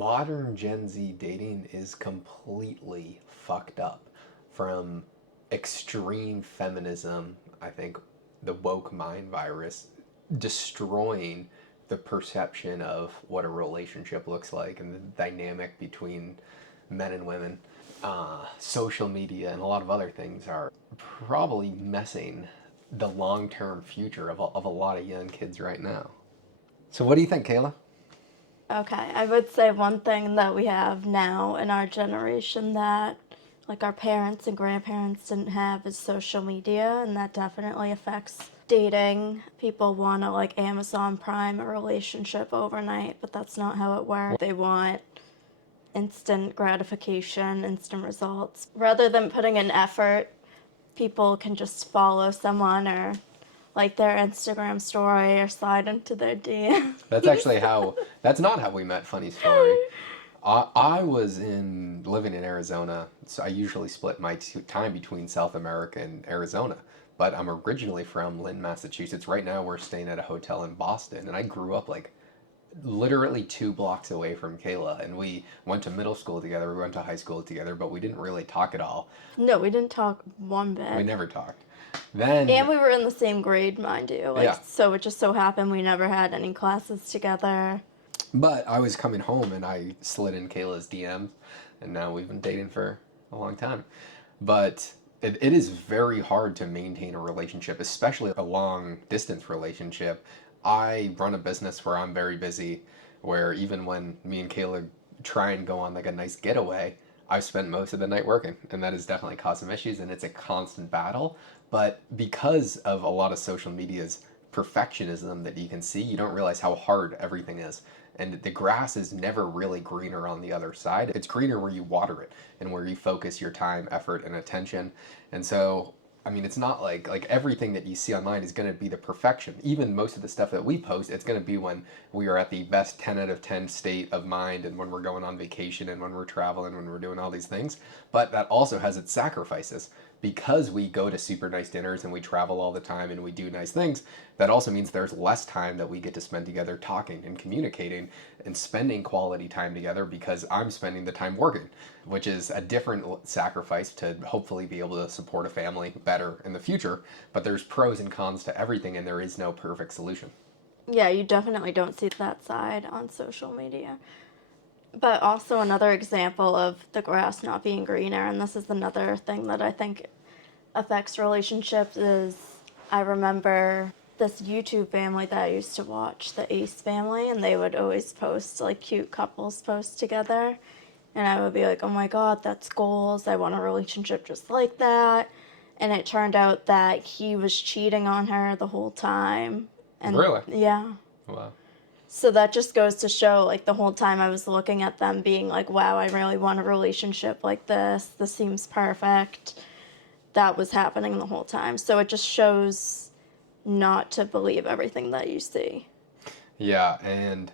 modern Gen Z dating is completely fucked up. From extreme feminism, I think the woke mind virus destroying the perception of what a relationship looks like and the dynamic between men and women. Social media and a lot of other things are probably messing the long term future of a lot of young kids right now. So, what do you think, Kayla? Okay, I would say one thing that we have now in our generation that like our parents and grandparents didn't have is social media, and that definitely affects dating. People want to like Amazon Prime a relationship overnight, but that's not how it works. They want instant gratification, instant results. Rather than putting in effort, people can just follow someone or like their Instagram story or slide into their DMs. That's actually how. That's not how we met. Funny story. I was living in Arizona, so I usually split my time between South America and Arizona. But I'm originally from Lynn, Massachusetts. Right now, we're staying at a hotel in Boston, and I grew up like literally 2 blocks away from Kayla, and we went to middle school together. We went to high school together, but we didn't really talk at all. No, we didn't talk one We bit. never talked. Then, And we were in the same grade, mind you. Like, yeah, so it just so happened we never had any classes together. but I was coming home and I slid in Kayla's DMs, and now we've been dating for a long time. But it is very hard to maintain a relationship, especially a long distance relationship. I run a business where I'm very busy, where even when me and Kayla try and go on like a nice getaway, I've spent most of the night working, and that has definitely caused some issues, and it's a constant battle. But because of a lot of social media's perfectionism that you can see, you don't realize how hard everything is. And the grass is never really greener on the other side. It's greener where you water it and where you focus your time, effort, and attention. And so, I mean, it's not like everything that you see online is going to be the perfection. Even most of the stuff that we post, it's going to be when we are at the best 10 out of 10 state of mind, and when we're going on vacation, and when we're traveling, when we're doing all these things. But that also has its sacrifices. Because we go to super nice dinners and we travel all the time and we do nice things, that also means there's less time that we get to spend together talking and communicating and spending quality time together, because I'm spending the time working, which is a different sacrifice to hopefully be able to support a family better in the future. But there's pros and cons to everything, and there is no perfect solution. Yeah, you definitely don't see that side on social media. But also another example of the grass not being greener, and this is another thing that I think affects relationships, is I remember this YouTube family that I used to watch, the Ace family, and they would always post like cute couples posts together. And I would be like, oh my God, that's goals. I want a relationship just like that. And it turned out that he was cheating on her the whole time. And Really? yeah. Wow. So that just goes to show, like, the whole time I was looking at them being like, wow, I really want a relationship like this. This seems perfect. That was happening the whole time. So it just shows not to believe everything that you see. Yeah, and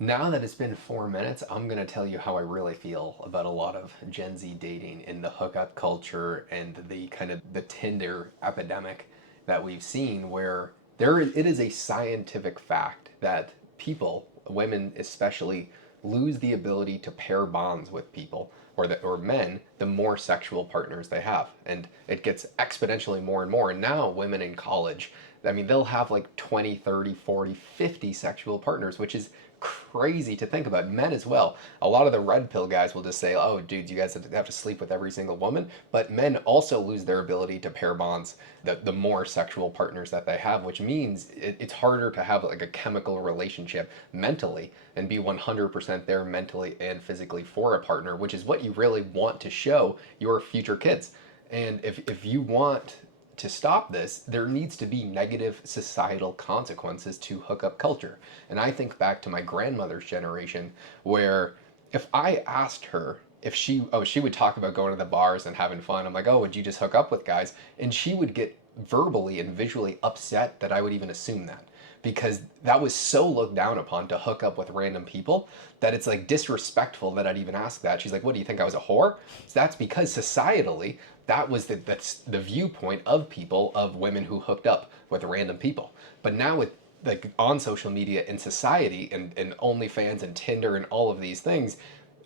now that it's been 4 minutes, I'm going to tell you how I really feel about a lot of Gen Z dating in the hookup culture and the kind of the Tinder epidemic that we've seen, where it is a scientific fact that people, women especially, lose the ability to pair bonds with people, or men, the more sexual partners they have. And it gets exponentially more and more. And now women in college, I mean, they'll have like 20, 30, 40, 50 sexual partners, which is crazy to think about. Men as well. A lot of the red pill guys will just say, oh, dude, you guys have to sleep with every single woman. But men also lose their ability to pair bonds the more sexual partners that they have, which means it's harder to have like a chemical relationship mentally and be 100% there mentally and physically for a partner, which is what you really want to show your future kids. And if you want to stop this, there needs to be negative societal consequences to hookup culture. And I think back to my grandmother's generation, where if I asked her if she would talk about going to the bars and having fun. I'm like, oh, would you just hook up with guys? And she would get verbally and visually upset that I would even assume that, because that was so looked down upon to hook up with random people that it's like disrespectful that I'd even ask that. She's like, what, do you think I was a whore? So that's because societally, that's the viewpoint of people, of women who hooked up with random people. But now with like on social media in society and OnlyFans and Tinder and all of these things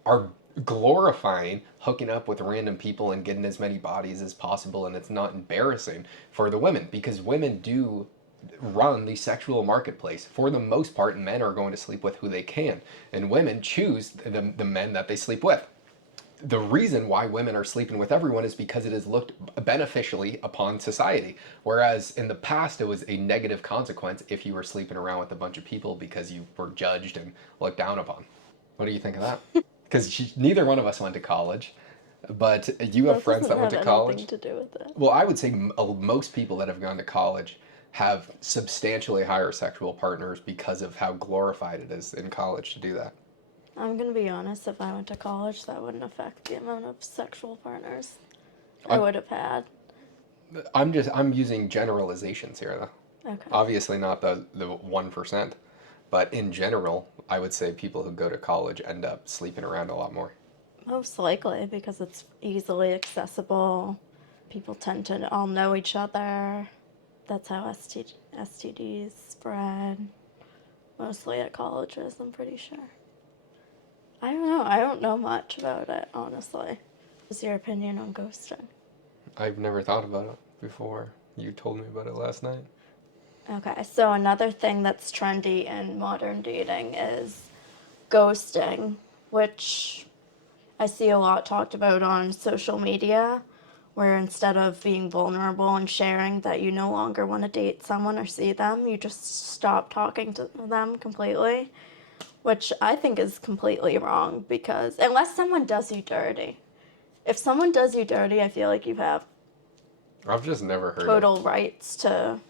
are glorifying hooking up with random people and getting as many bodies as possible, and it's not embarrassing for the women because women do run the sexual marketplace. For the most part, men are going to sleep with who they can, and women choose the men that they sleep with. The reason why women are sleeping with everyone is because it has looked beneficially upon society. Whereas in the past, it was a negative consequence if you were sleeping around with a bunch of people because you were judged and looked down upon. What do you think of that? Because neither one of us went to college, but you have That friends doesn't that went have to anything college. to do with it. Well, I would say most people that have gone to college have substantially higher sexual partners because of how glorified it is in college to do that. I'm gonna be honest, if I went to college, that wouldn't affect the amount of sexual partners I I'm, would have had. I'm using generalizations here though. Okay. Obviously not the 1%, but in general, I would say people who go to college end up sleeping around a lot more. Most likely because it's easily accessible. People tend to all know each other. That's how STDs spread. Mostly at colleges, I'm pretty sure. I don't know. I don't know much about it, honestly. What's your opinion on ghosting? I've never thought about it before. You told me about it last night. Okay, so another thing that's trendy in modern dating is ghosting, which I see a lot talked about on social media, where instead of being vulnerable and sharing that you no longer want to date someone or see them, you just stop talking to them completely, which I think is completely wrong because unless someone does you dirty. If someone does you dirty, I feel like you have I've just never heard total rights to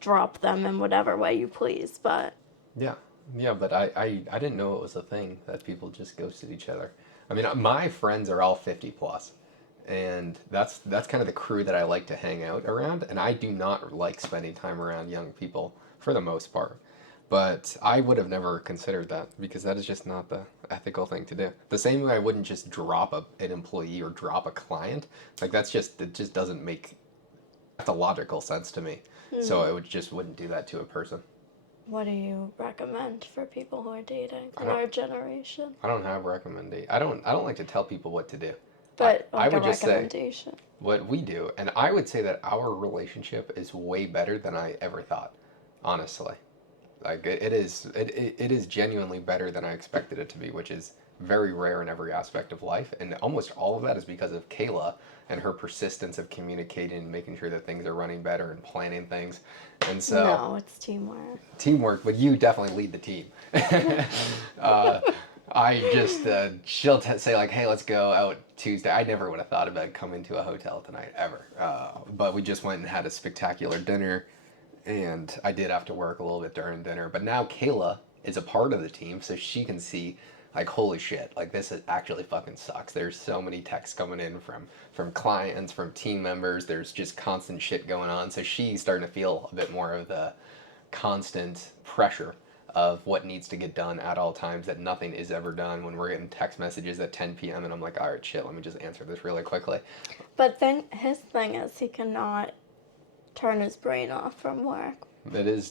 drop them in whatever way you please, but Yeah, yeah, but I didn't know it was a thing that people just ghosted each other. I mean, my friends are all 50 plus, and that's kind of the crew that I like to hang out around, and I do not like spending time around young people for the most part. But I would have never considered that because that is just not the ethical thing to do. The same way I wouldn't just drop an employee or drop a client. Like it just doesn't make logical sense to me. So I would just wouldn't do that to a person. what do you recommend for people who are dating I in don't our generation? I don't have recommendation. I don't like to tell people what to do. But I like a would just say recommendation. what we do, and I would say that our relationship is way better than I ever thought. Honestly, like it is genuinely better than I expected it to be, which is very rare in every aspect of life, and almost all of that is because of Kayla and her persistence of communicating and making sure that things are running better and planning things. And so No, it's teamwork. teamwork, but you definitely lead the team. uh, I just she'll say like, "Hey, let's go out Tuesday." I never would have thought about coming to a hotel tonight ever, but we just went and had a spectacular dinner, and I did have to work a little bit during dinner. But now Kayla is a part of the team, so she can see like, holy shit, like actually fucking sucks. There's so many texts coming in from clients, from team members. There's just constant shit going on. So she's starting to feel a bit more of the constant pressure of what needs to get done at all times, that nothing is ever done when we're getting text messages at 10 p.m. and I'm like, all right, shit, let me just answer this really quickly. But then his thing is he cannot turn his brain off from work.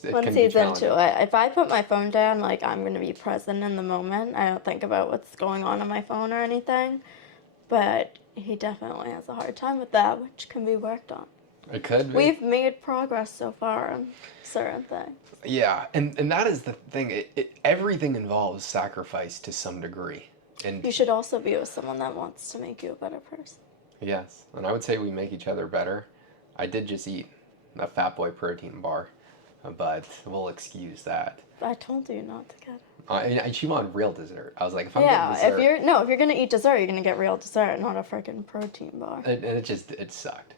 It Once can be he's into challenging. it, if I put my phone down, like I'm gonna be present in the moment. I don't think about what's going on my phone or anything. But he definitely has a hard time with that, which can be worked on. It could be. We've made progress so far on certain things. Yeah, and that is the thing. Everything involves sacrifice to some degree. And You should also be with someone that wants to make you a better person. yes, and I would say we make each other better. I did just eat a Fat Boy protein bar, but we'll excuse that. I told you not to get it. And she wanted real dessert. I was like, if I'm Yeah, getting dessert, if you're gonna eat dessert, you're gonna get real dessert, not a freaking protein bar. and it sucked.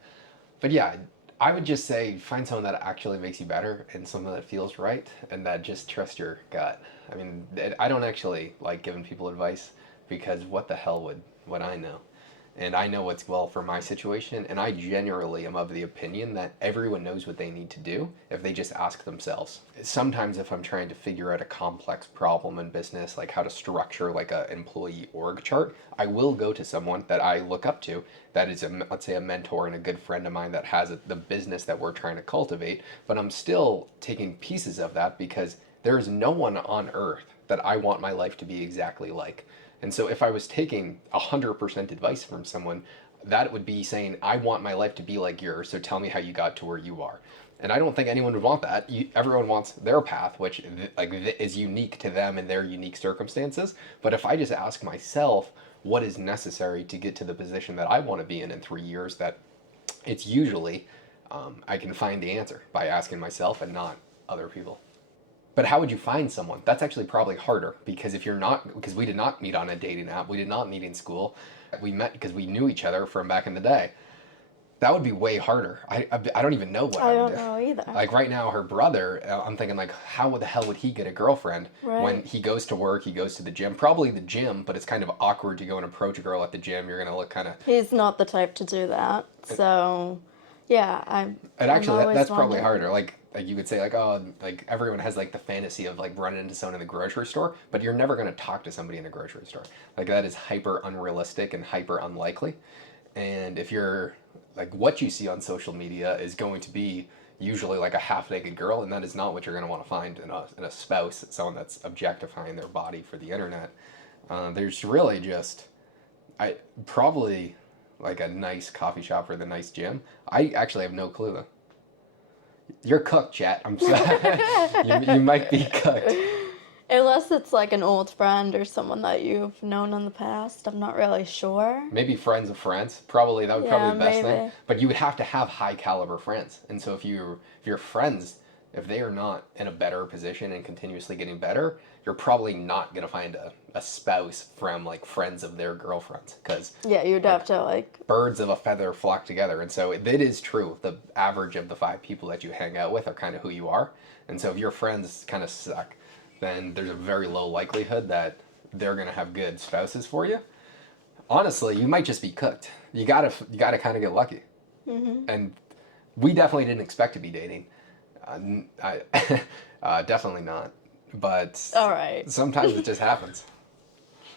But yeah, I would just say find someone that actually makes you better and someone that feels right and that just trust your gut. I mean, I don't actually like giving people advice because what the hell would I know? and I know what's well for my situation, and I generally am of the opinion that everyone knows what they need to do if they just ask themselves. Sometimes if I'm trying to figure out a complex problem in business, like how to structure like a employee org chart, I will go to someone that I look up to that is let's say a mentor and a good friend of mine that has the business that we're trying to cultivate, but I'm still taking pieces of that because there is no one on earth that I want my life to be exactly like. And so if I was taking 100% advice from someone, that would be saying, I want my life to be like yours, so tell me how you got to where you are. And I don't think anyone would want that. Everyone wants their path, which is unique to them and their unique circumstances. But if I just ask myself what is necessary to get to the position that I want to be in 3 years, that it's usually I can find the answer by asking myself and not other people. But how would you find someone? That's actually probably harder because if you're not, because we did not meet on a dating app, we did not meet in school, we met because we knew each other from back in the day. That would be way harder. I don't even know what I I would don't do. know either. Like right now, her brother, I'm thinking like, how the hell would he get a girlfriend Right. when he goes to work, he goes to the gym, probably the gym, but it's kind of awkward to go and approach a girl at the gym. You're gonna look kind of. He's not the type to do that. So, yeah, And I'm actually, always that's probably wondering. harder. Like you could say, like, oh, like everyone has like the fantasy of like running into someone in the grocery store, but you're never going to talk to somebody in a grocery store. Like that is hyper unrealistic and hyper unlikely. And if you're like what you see on social media is going to be usually like a half naked girl, and that is not what you're going to want to find in a spouse, someone that's objectifying their body for the internet. There's really just, I probably like a nice coffee shop or the nice gym. I actually have no clue though. You're cooked, chat. I'm sorry. You might be cooked. Unless it's like an old friend or someone that you've known in the past. I'm not really sure. Maybe friends of friends. Probably that would probably Yeah, be the best thing. maybe. But you would have to have high caliber friends. And so if your friends, if they are not in a better position and continuously getting better, you're probably not gonna find a spouse from like friends of their girlfriends because Yeah, you'd have to like. birds of a feather flock together. And so it is true. The average of the 5 people that you hang out with are kind of who you are. And so if your friends kind of suck, then there's a very low likelihood that they're going to have good spouses for you. Honestly, you might just be cooked. You gotta kind of get lucky. And we definitely didn't expect to be dating. I definitely not. But All right. sometimes it just happens.